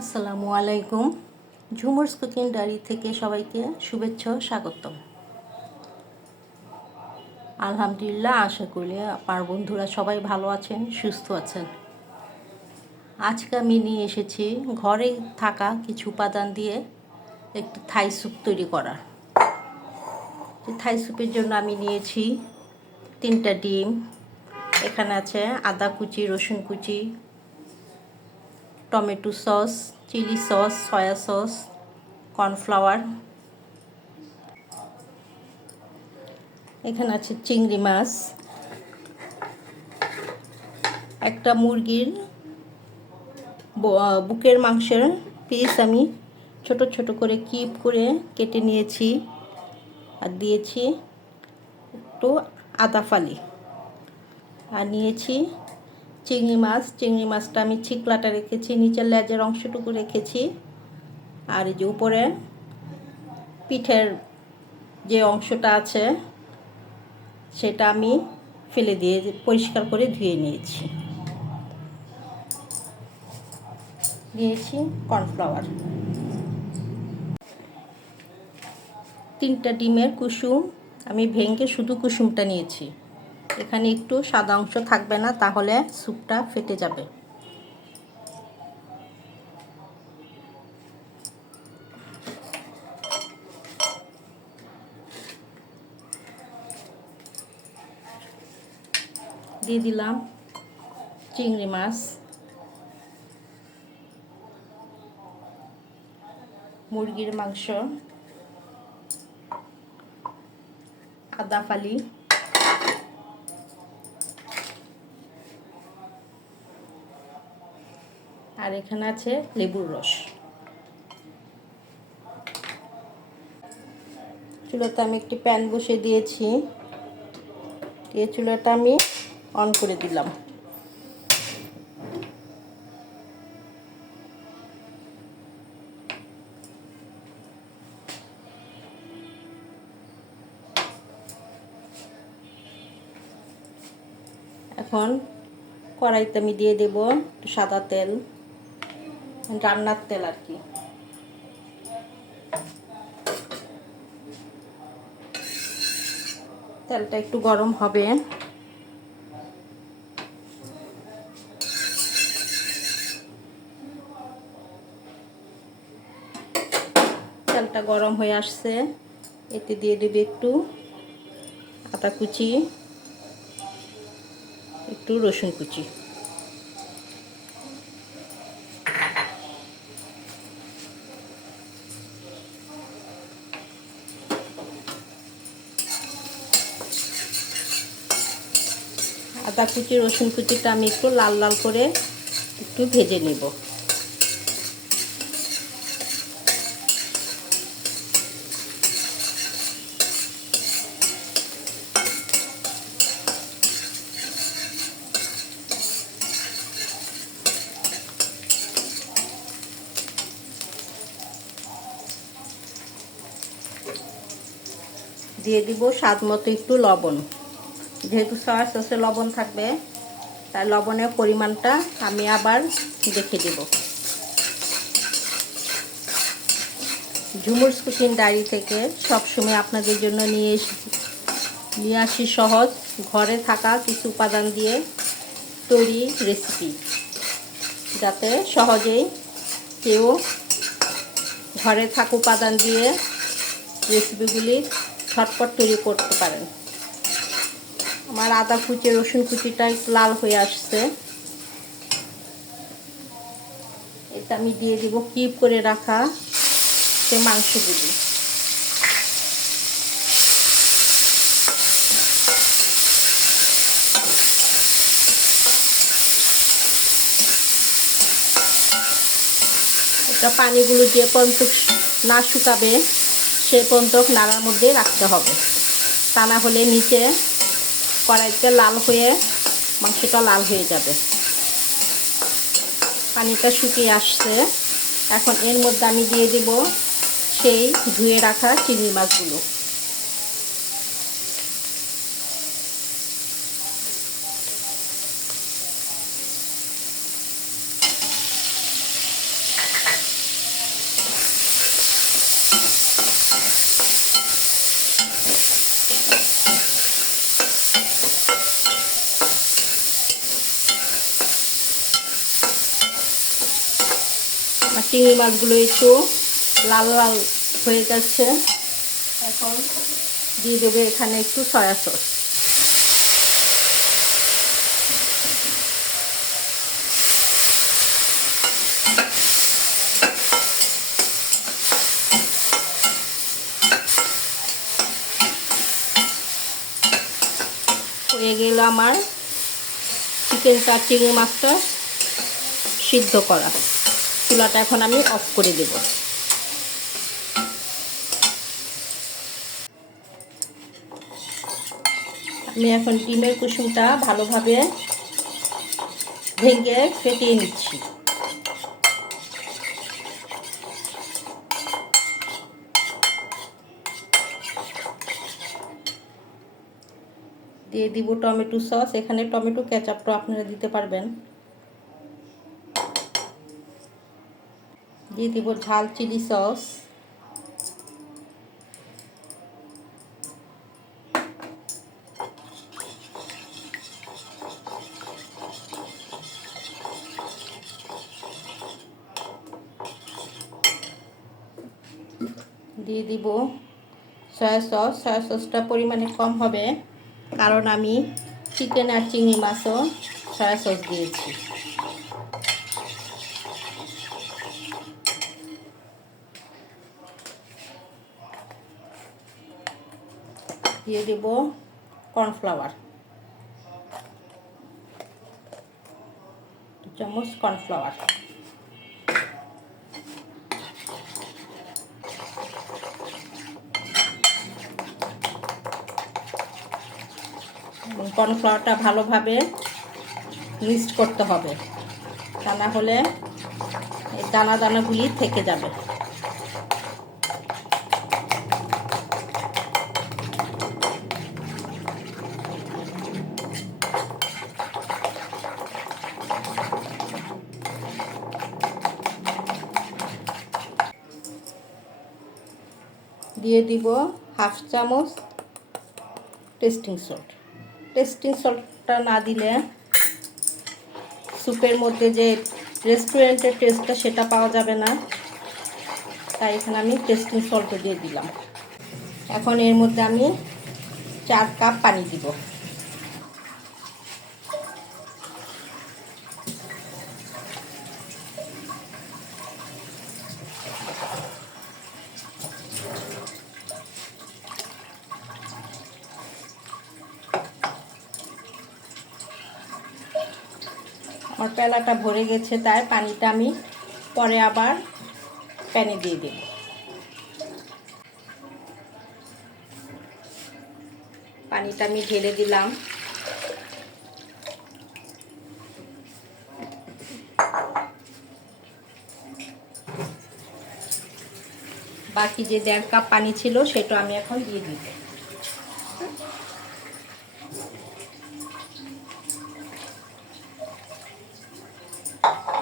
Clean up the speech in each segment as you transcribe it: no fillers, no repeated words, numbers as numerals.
আসসালামু আলাইকুম। ঝুমুরস cooking diary থেকে সবাইকে শুভেচ্ছা ও স্বাগতম। আলহামদুলিল্লাহ, আশা করি আমার বন্ধুরা সবাই ভালো আছেন, সুস্থ আছেন। আজকে আমি নিয়ে এসেছি ঘরে থাকা কিছু উপাদান দিয়ে একটি থাই স্যুপ তৈরি করার। থাই স্যুপের জন্য আমি নিয়েছি 3টা ডিম, এখানে আছে আদা কুচি, রসুন কুচি, tomato sauce, chilli sauce, soya sauce, cornflour, এখানে আছে চিংড়ি মাছ, একটা মুরগির বুকের মাংসের পিস আমি ছোট ছোট করে কিউব করে কেটে নিয়েছি, আর দিয়েছি একটু আদা ফালি, আর নিয়েছি চিংড়ি মাছ। চিংড়ি মাছটা আমি ছিকলাটা রেখেছি, নিচের লেজের অংশটুকু রেখেছি, আর এই যে উপরে পিঠের যে অংশটা আছে সেটা আমি ফেলে দিয়ে পরিষ্কার করে ধুয়ে নিয়েছি। দিয়েছি কর্নফ্লাওয়ার, 3টা ডিমের কুসুম আমি ভেঙে শুধু কুসুমটা নিয়েছি। এখানে একটু সাদা অংশ থাকবে না, তাহলে স্যুপটা ফেটে যাবে। দিয়ে দিলাম চিংড়ি মাছ, মুরগির মাংস, আদা ফালি, আর এখানে আছে লেবুর রস। চুলাতে আমি একটি প্যান বসিয়ে দিয়েছি, দিয়ে চুলাটা আমি অন করে দিলাম। এখন কড়াইতে আমি দিয়ে দেব একটু সাদা তেল, রান্নার তেল আর কি। তেলটা একটু গরম হবে, তেলটা গরম হয়ে আসছে, এতে দিয়ে দেবে একটু আদা কুচি, একটু রসুন কুচি, আদা কুচি রসুন কুচিটা আমি একটু লাল লাল করে একটু ভেজে নেব। দিয়ে দিব স্বাদ মতো একটু লবণ, যেহেতু সয়া সসে লবণ থাকবে তাই লবণের পরিমাণটা আমি আবার দেখে দেব। ঝুমুরস কুকিং ডায়েরি থেকে সবসময় আপনাদের জন্য নিয়ে আসি সহজ ঘরে থাকা কিছু উপাদান দিয়ে তৈরি রেসিপি, যাতে সহজেই কেউ ঘরে থাকা উপাদান দিয়ে রেসিপিগুলি ঝটপট তৈরি করতে পারেন। আমার আদা কুচি রসুন কুচিটা একটু লাল হয়ে আসছে, এটা আমি দিয়ে দিব কিউব করে রাখা সে মাংসগুলি। এটা পানিগুলো যে পর্যন্ত না শুকাবে সে পর্যন্ত নাড়ার মধ্যে রাখতে হবে, তা না হলে নিচে কড়াইতে লাল হয়ে মাংসটা লাল হয়ে যাবে। পানিটা শুকিয়ে আসছে, এখন এর মধ্যে আমি দিয়ে দেব সেই ধুয়ে রাখা চিংড়ি মাছগুলো। চিংড়ি মাছগুলো একটু লাল লাল হয়ে যাচ্ছে। এখন দিয়ে দেবে এখানে একটু সয়া সস। হয়ে গেল আমার চিকেনটা, চিংড়ি মাছটা সিদ্ধ করা। চুলাটা এখন আমি অফ করে দেব। আমি এখন ডিমের কুসুমটা ভালোভাবে ভেঙে ফেটিয়ে নিচ্ছি। দিয়ে দিব টমেটো সস। এখানে টমেটো কেচাপটা আপনারা দিতে পারবেন। দিয়ে দিব ঝাল চিলি সস। দিয়ে দিব সয়া সস। সয়া সসটা পরিমাণে কম হবে, কারণ আমি চিকেন আর চিংড়ি মাছও সয়া সস দিয়েছি। দিয়ে দেব কর্নফ্লাওয়ার, 2 চামচ কর্নফ্লাওয়ার। কর্নফ্লাওয়ারটা ভালোভাবে মিক্সড করতে হবে, তা না হলে এই দানা দানাগুলি থেকে যাবে। দিয়ে দিব 1/2 চামচ টেস্টিং সল্ট। টেস্টিং সল্টটা না দিলে স্যুপের মধ্যে যে রেস্টুরেন্টের টেস্টটা সেটা পাওয়া যাবে না, তাই এখানে আমি টেস্টিং সল্ট দিয়ে দিলাম। এখন এর মধ্যে আমি 4 কাপ পানি দিব। আমার পেলাটা ভরে গেছে, তাই পানিটা আমি পরে আবার প্যানে দিয়ে দেব। পানিটা আমি ঢেলে দিলাম। বাকি যে 1.5 কাপ পানি ছিল সেটা আমি এখন দিয়ে দিব।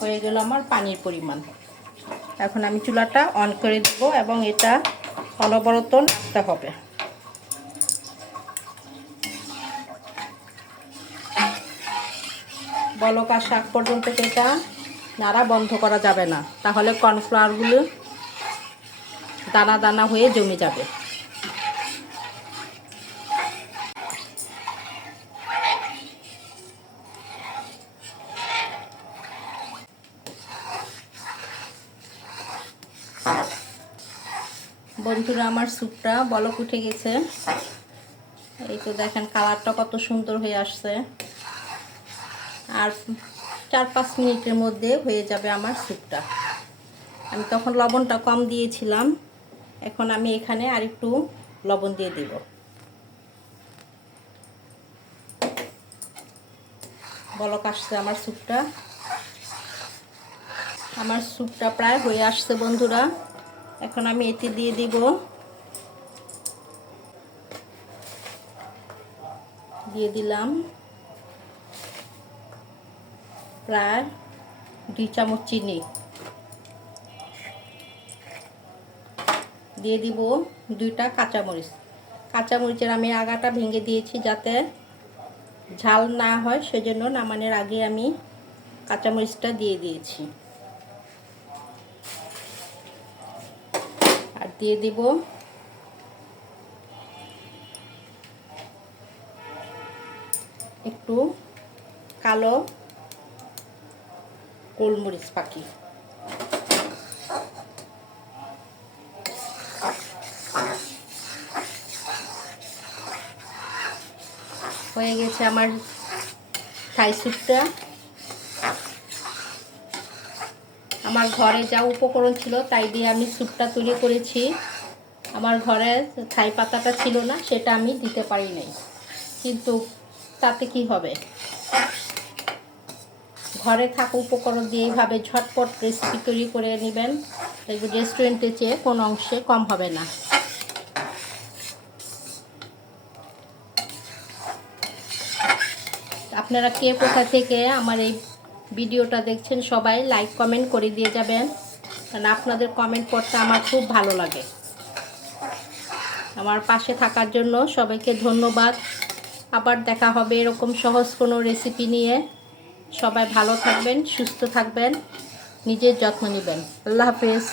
হয়ে গেল আমার পানির পরিমাণ। এখন আমি চুলাটা অন করে দেব এবং এটা অনবরত নাড়তে হবে। বলক আসা আগ পর্যন্ত এটা নাড়া বন্ধ করা যাবে না, তাহলে কর্নফ্লাওয়ারগুলো দানা দানা হয়ে জমে যাবে। বন্ধুরা, আমার স্যুপটা বলক উঠে গেছে। এই তো দেখেন কালারটা কত সুন্দর হয়ে আসছে। আর 4-5 মিনিটের মধ্যে হয়ে যাবে আমার স্যুপটা। আমি তখন লবণটা কম দিয়েছিলাম, এখন আমি এখানে আরেকটু লবণ দিয়ে দেব। বলক আসছে আমার স্যুপটা। আমার স্যুপটা প্রায় হয়ে আসছে বন্ধুরা। এখন আমি এতে দিয়ে দিব দিলাম প্রায় 2 চামচ চিনি। দিয়ে দিব 2টা কাঁচামরিচ। কাঁচামরিচের আমি আগাটা ভেঙে দিয়েছি যাতে ঝাল না হয়, সেজন্য নামানোর আগে আমি কাঁচামরিচটা দিয়ে দিয়েছি। দিয়ে দেব একটু কালো গোলমরিচ পাখি। হয়ে গেছে আমার থাই স্যুপটা। আমার ঘরে যা উপকরণ ছিল তাই দিয়ে আমি স্যুপটা তৈরি করেছি। আমার ঘরে থাই পাতাটা ছিল না, সেটা আমি দিতে পারি নাই, কিন্তু তাতে কি হবে, ঘরে থাকা উপকরণ দিয়ে এইভাবে ঝটপট রেসিপি তৈরি করে নেবেন, দেখবেন রেস্টুরেন্টের চেয়ে কোনো অংশে কম হবে না। আপনারা কে কোথা থেকে আমার এই ভিডিওটা দেখছেন সবাই লাইক কমেন্ট করে দিয়ে যাবেন, কারণ আপনাদের কমেন্ট পড়তে আমার খুব ভালো লাগে। আমার পাশে থাকার জন্য সবাইকে ধন্যবাদ। আবার দেখা হবে এরকম সহজ কোনো রেসিপি নিয়ে। সবাই ভালো থাকবেন, সুস্থ থাকবেন, নিজের যত্ন নেবেন। আল্লাহ হাফেজ।